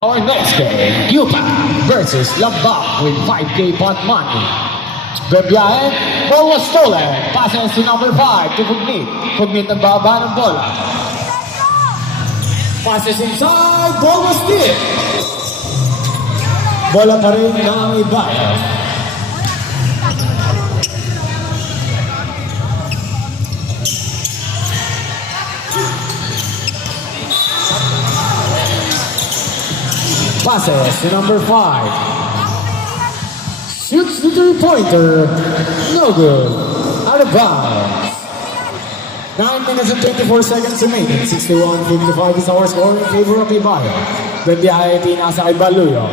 Our next game, Yupa versus Lambak with 5K pot money. Bebiyahe, ball was stolen. Passes to number 5 to Fugmit. Fugmit ang baba ng bola. Passes inside, ball was tipped. Bola pa rin ng Ibaya. Passes to number 5. Shoots the three-pointer. No good. Out of bounds. 9 minutes and 24 seconds remaining. 61-55 is our score in favor of Ibaya. Bebiyahe tinasa kay Baluyo.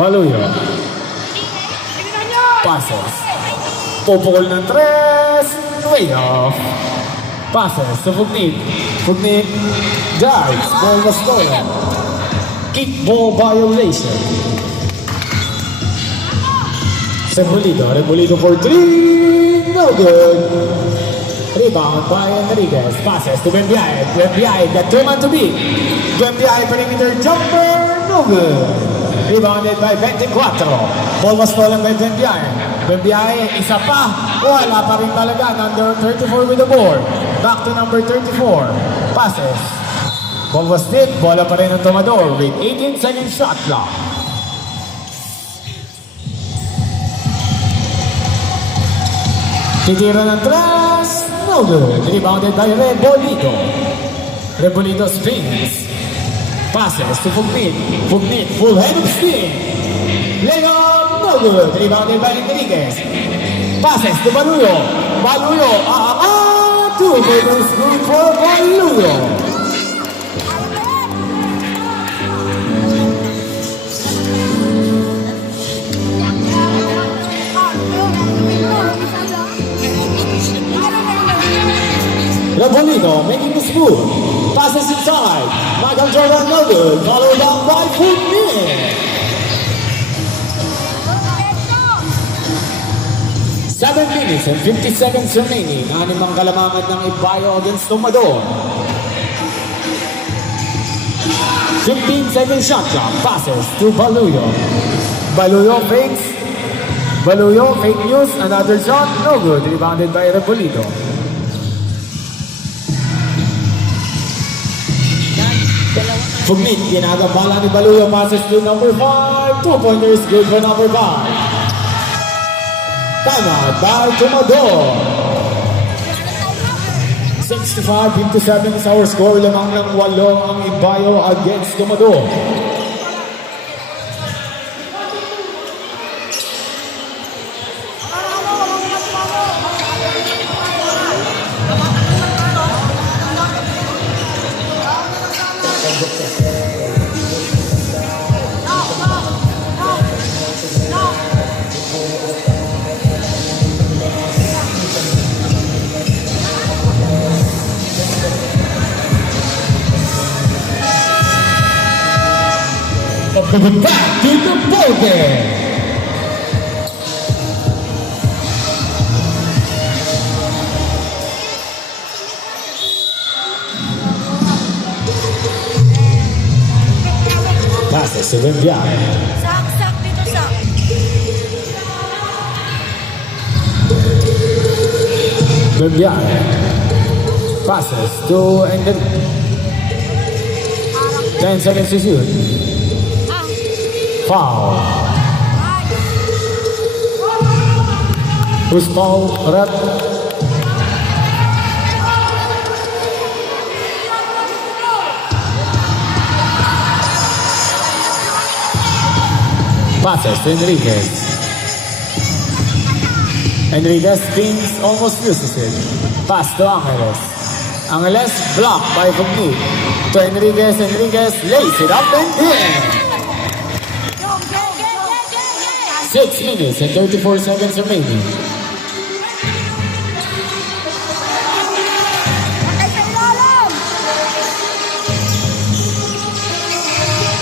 Baluyo. Passes. Pupukol ng 3. Way off. Passes to Fugmit. Fugmit dives. Ball was stolen. Kick ball violation. Rebolito for 3. No good. Rebound by Enriquez. Passes to Bebiyahe. Bebiyahe got 2 man to beat. Bebiyahe perimeter jumper. No good. Rebounded by 24. Ball was stolen by Bebiyahe. Bebiyahe isa pa. Wala pa rin talaga. Number 34 with the board. Back to number 34. Passes. Ball was tipped, bola pa rin ang Tomador with 18 second shot clock. Titira ng 3, no good. Rebounded by Rebolito. Rebolito spins. Passes to Fugmit. Fugmit, full head of spin. Layup, no good. Rebounded by Enriquez. Passes to Baluyo. Baluyo, 2 pointers good for Baluyo. Rebolito making the move. Passes inside. Michael Jordan no good. Followed down by Fugmit. 7 minutes and 50 seconds remaining. 6 ang kalamangan ng Ibayo against Tomador. 15 second shot clock. Passes to Baluyo. Baluyo fakes. Baluyo fake news. Another shot. No good. Rebounded by Rebolito. Fugmit, ginagambala ni Baluyo, passes to number 5. 2 pointers, good for number 5. Timeout by Tomador. 65-57 is our score. Lamang ng 8 ang Ibayo against Tomador. Back to the ballgame. Passes to Bebiyahe. Sak dito sak. Bebiyahe. Passes to and then 10 seconds to shoot. Foul. Who's foul? Rep. Passes to Enriquez. Enriquez spins, almost loses it. Pass to Angeles. Angeles blocked by Fugmit. To Enriquez. Enriquez lays it up and in. 6 minutes and 34 seconds remaining.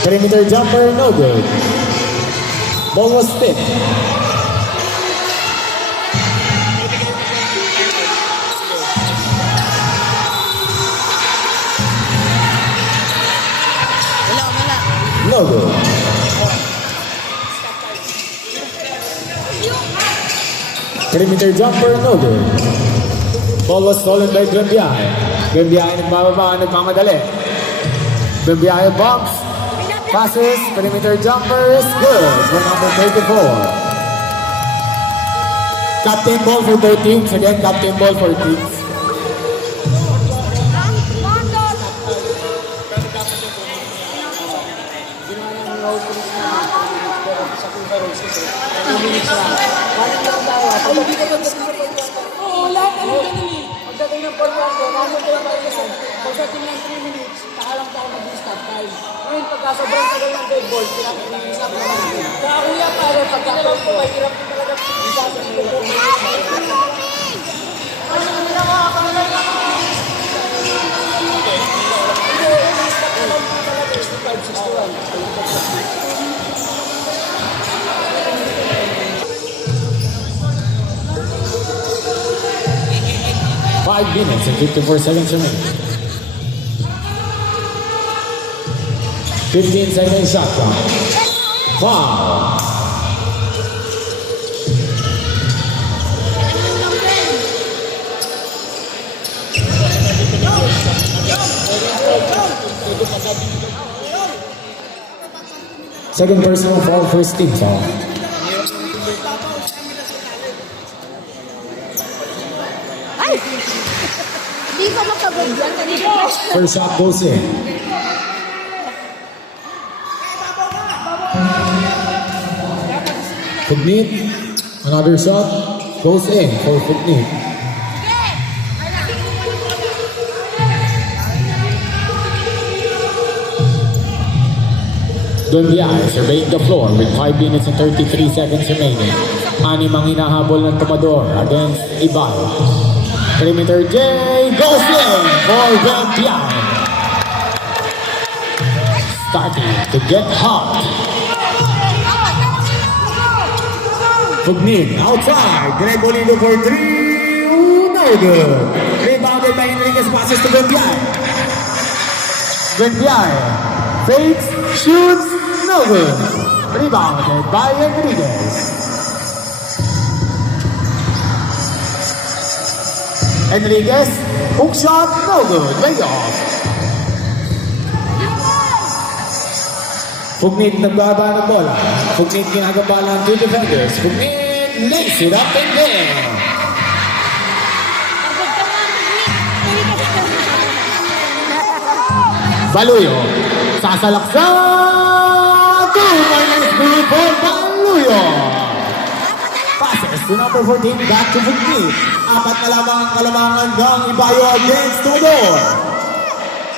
Perimeter jumper, no good. Ball was tipped. Wala Wala. No good. Perimeter jumper, no good. Ball was stolen by Glembiahe. Glembiahe nagbababa, nagmamadali. Glembiahe bumps, passes, perimeter jumper is good for number 34. Captain ball for both teams. Again, captain ball for teams. Oo, lahat alam ganun eh. Pagdating ng ball one, namin ko lang tayo sa pagdating ng 3 minutes, nakalang tayo mag-stop time. Ngayon, pagka sobrang tagal ng dead ball, pinag-stop na natin. Kaya kuya, pare, pagka-ball ko, mahirap ko talaga isa sa Five minutes and 54 seconds remaining. 15-second shot clock. Foul. Second personal foul, first team foul. Ay! Hindi ko makabagyan. First shot goes in. Fugnit, another shot goes in for Fugnit. Glembiahe surveying the floor with 5 minutes and 33 seconds remaining. Anim ang hinahabol ng Tomador against Ibay. Perimeter J goes in for Glembiahe. Starting to get hot. Fugnit outside. Gregorido for 3. Ooh, no good. Rebounded by Enriquez, passes to Glembiahe. Glembiahe fakes, shoots, no good. Rebounded by Enriquez. Enriquez, hook shot, no good. Layoff. Fugnit nagbaba ng bola. Fugnit ginagambala ng two defenders. Fugnit lays it up and in. Baluyo. Sasalaksan. 2 minus 2 for Baluyo. Passes to number 14. Back to Fugnit. Apat na lamang ang kalamangan ng Ibayo against Tudor.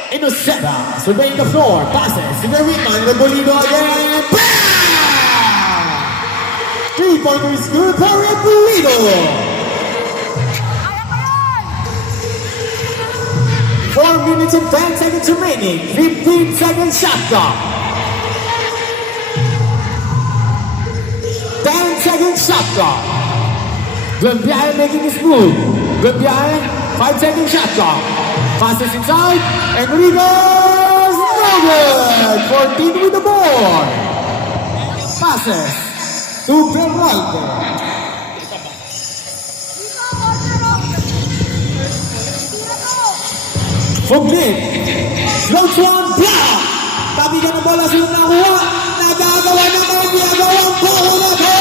Inoceta, surveying the floor, passes, in the rebound, Rebolido again, bam! 3-pointer is good for Rebolido. 4 minutes and 10 seconds remaining, 15-second shot clock. 10-second shot clock. Glembiahe making his move. Glembiahe, 5-second shot clock. Passes inside, Enriquez, no good! 14 with the ball. Passes to Berralde. Fugnit, floats one, block! Tabi ka ng bola, sino nakuha? Nagagawa naman, ginagawang buo na to!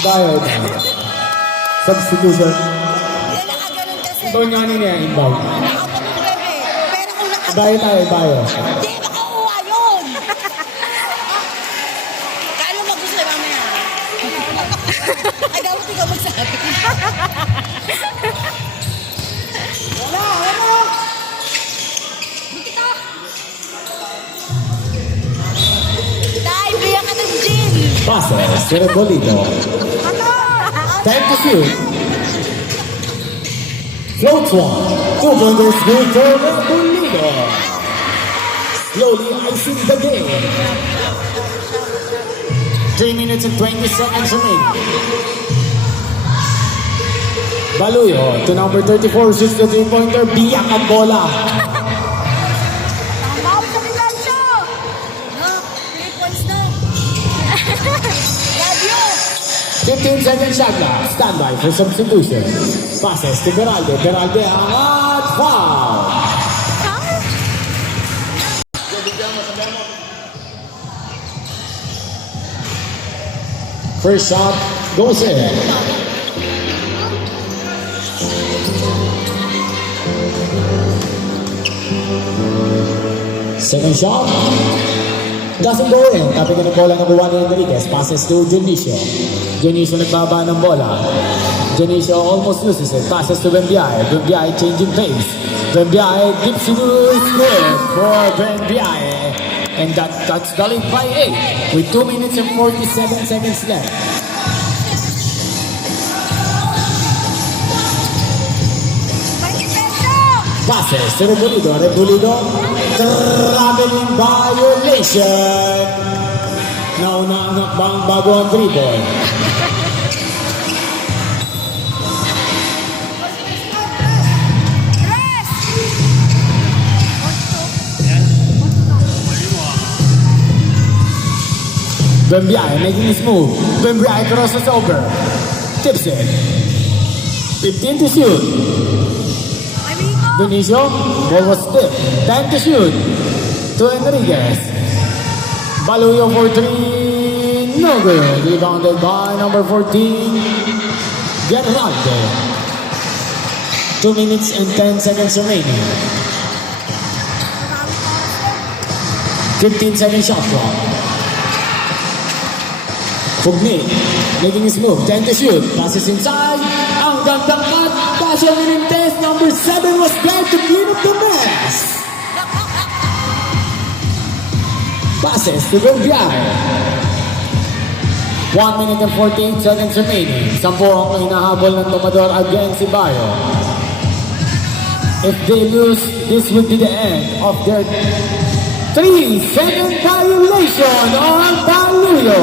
Ibayo. Substitution. Yan nakaganon kasi. Ito nga niya, Ibayo. Nakaganon kami. Pero kung Ibayo tayo, Ibayo. Hindi makauwa yun. Kano mag-gusto mamaya? Ay, dapat ikaw magsabi. Wala. Dito. Tay, biyak ka ng gin. Passes to Rebolido. 10 to shoot. Floats one. 2 pointers good for Rebolido. Slowly icing the game. 3 minutes and 20 seconds remaining. Baluyo to number 34, shoots the 3-pointer. Biyak ang bola. Nakabawal sa Pilancho! No, 3 points na. Love you! 15 second shot clock. Standby for substitution. Passes to Beralde. Beralde angat. Foul. First shot goes in. Second shot doesn't go in. Tapi ka ng bola ng Juan Enriquez. Passes to Dionisio. Dionisio nagbaba ng bola. Dionisio almost loses it. Passes to Benbiay. Benbiay changing pace. Benbiay dips into his good for Benbiay. And that's the lead by 8 with 2 minutes and 47 seconds left. Passes to Rebulido. Rebulido traveling violation. Nauna ang nakbang bago ang dribble. Benbiay making his move. Benbiay crosses over. Tips it. 15 to shoot. Dionisio, ball was tipped. 10 to shoot. To Enriquez. Baluyo for 3. No good. Rebounded by number 14. Geralde. 2 minutes and 10 seconds remaining. 15 second shot clock. Fugni, making his move, 10 to shoot, passes inside, ang gandang cut, Tasha Menendez, number 7 was there to clean up the mess. Passes to Benbiay. 1 minute and 48 seconds remaining. 10 ang hinahabol ng Tomador against Ibayo. If they lose, this would be the end of their 3-second violation on Baluyo.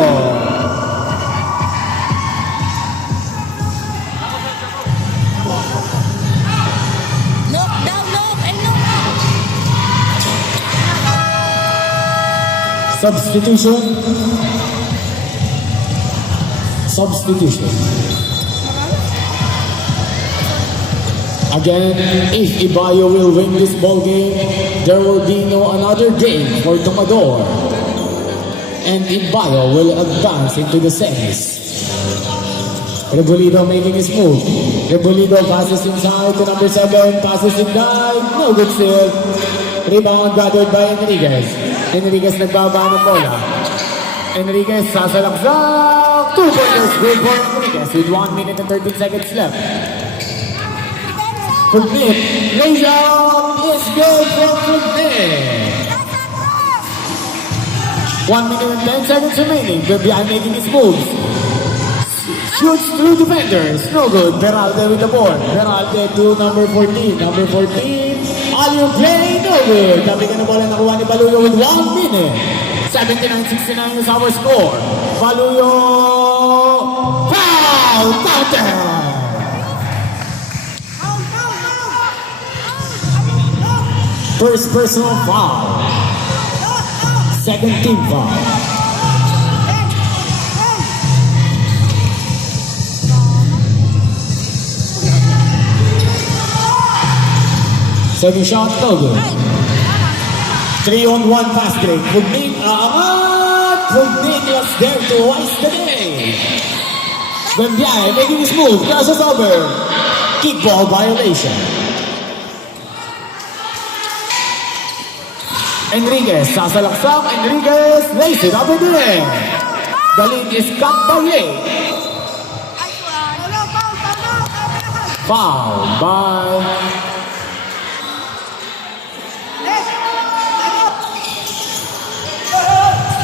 Substitution. Again, if Ibayo will win this ball game, there will be no another game for Tomador. And Ibayo will advance into the semis. Rebulido making his move. Rebulido passes inside to number 7, passes inside, no good still. Rebound gathered by Enriquez. Enriquez nagbaba ng bola. Enriquez sasalaksak. 2 pointers good for Enriquez with 1 minute and 13 seconds left. Fulmit, raise up is good for Fulmit. 1 minute and 10 seconds remaining. Benbiay making his moves. Shoots through defenders. No good. Beralde with the board. Beralde to number 14. Number 14. Alley play. No good. Tabi ka na bola nakuha ni Baluyo with 1 minute. 79-69 is our score. Baluyo. Foul. Counter. First personal foul. Second team foul. Second shot, no good. 3-on-1 fast break. Fugnik, aangat! Fugnik was there to ice the day. Benbiay making his move, crosses over. Kickball violation. Enriquez, sasalaksak. Enriquez, lays it up in the air. The lead is cut by 8. Foul by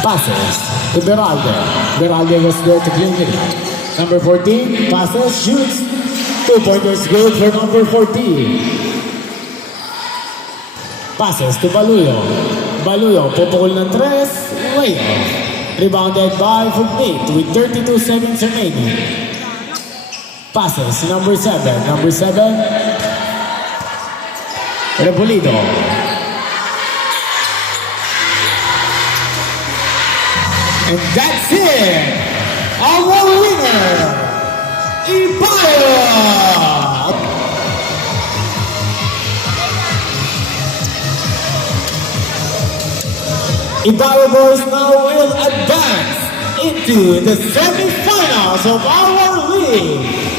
passes to Beralde. Beralde was there to clean it. Number 14, passes, shoots. 2 pointers good for number 14. Passes to Baluyo. Baluyo, pupukol ng 3. Way off. Rebounded by Fugnit with 32 seconds remaining. Passes number 7. Number 7. Repolido. And that's it! Our winner, Ibarra! Ibarra boys now will advance into the semifinals of our league.